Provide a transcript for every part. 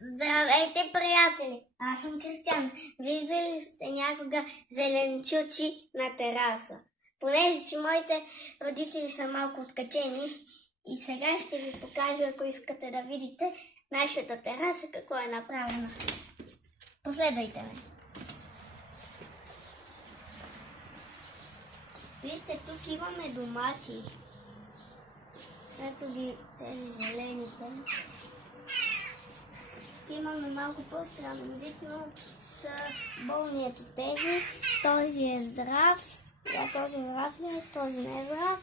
Здравейте, приятели! Аз съм Кристиян. Виждали сте някога зеленчуци на тераса? Понеже, че моите родители са малко откачени и сега ще ви покажа, ако искате да видите нашата тераса, какво е направена. Последвайте ме. Вижте, тук имаме домати. Ето ги тези зелените. Имаме малко по-странен вид, но са болни. Ето тези. Този е здрав. Този здрав ли е? Този не е здрав.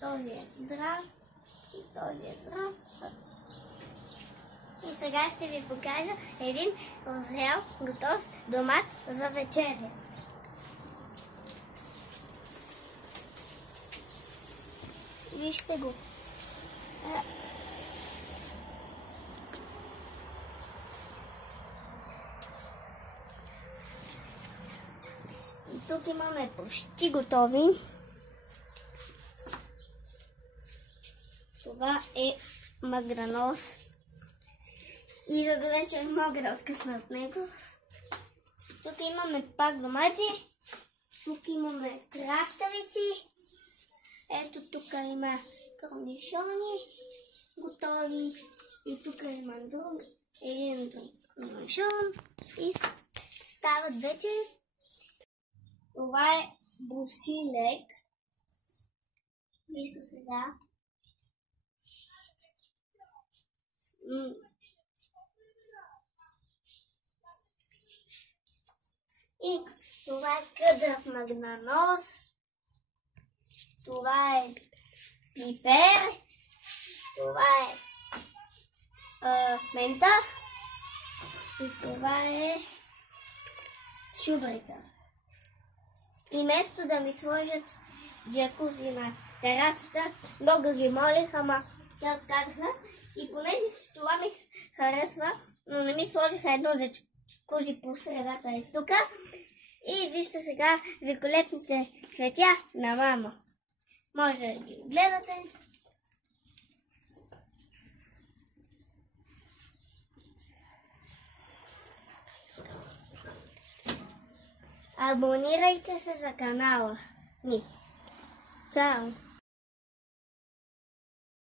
Този е здрав. И този е здрав. И сега ще ви покажа един озрял, готов домат за вечеря. Вижте го. И тук имаме почти готови. Това е магранос. И за до вечер мога да откъсна от него. Тук имаме пак домати. Тук имаме краставици. Ето тук има корнишони готови. И тук има един друг корнишон. И стават вече. Това е брусилек. Вижте сега. И това е къдрав магранос. Това е пипер. Това е мента. И това е шубрица. И вместо да ми сложат джакузи на терасата, много ги молих, ама те отказаха. И понеже това ми харесва, но не ми сложиха едно джакузи по средата е тук. И вижте сега великолепните цветя на мама. Може да ги гледате. Абонирайте се за канала ни. Чао!